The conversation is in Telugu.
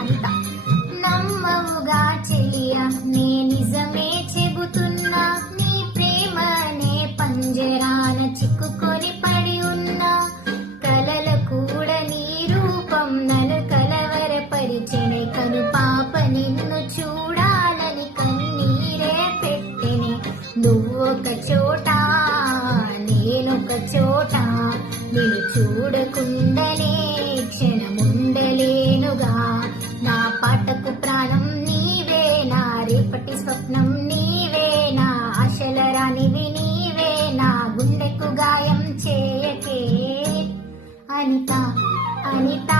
అనిత. నమ్మవుగా చెలియా నే నిజమే చెబుతున్నా, నీ ప్రేమనే పంజరాన చిక్కుకొని పడి ఉన్నా. కలల కూడా నీ రూపం నన్ను కలవరపరిచెనే, కను పాప నిన్ను చూడాలని కన్నీరే పెట్టెనే. నువ్వొక చోట నేనొక చోట, నిన్ను చూడకుండనే క్షణముండలేనుగా. నా పాటకు ప్రాణం నీవే, నా రేపటి స్వప్నం నీవే, నా ఆశల రానివి నీవే, నా గుండెకు గాయం చేయకే. అనిత అనిత.